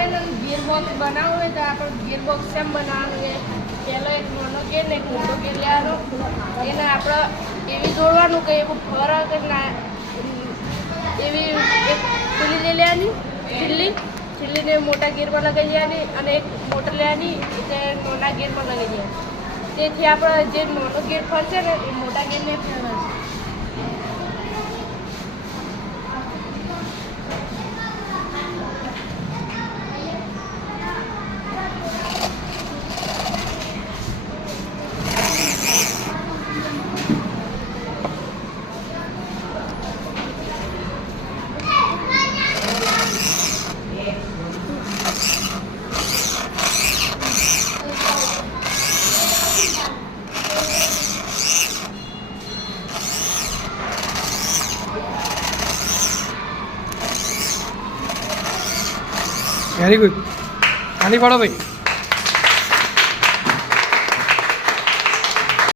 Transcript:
Gearbox બનાવવું હોય તો આપણે ગિયરબોક્સ કેમ બનાવવાનું છે? પહેલો એક નાનો ગેર ને એક મોટો ગેર લેવાનો, એને આપણે એવી દોડવાનું કે એવું ફરક ના એવી એક ખુલ્લી લઈ લેવાની છિલ્લીને મોટા ગેરમાં લગાવી દેવાની અને એક મોટર લેવાની એટલે નાના ગેરમાં લગાવી દેવાની. તેથી આપણે જે નાનો ગેર ફરશે ને એ મોટા ગેરને ફેરવશે. Very good. આની પાડો ભાઈ.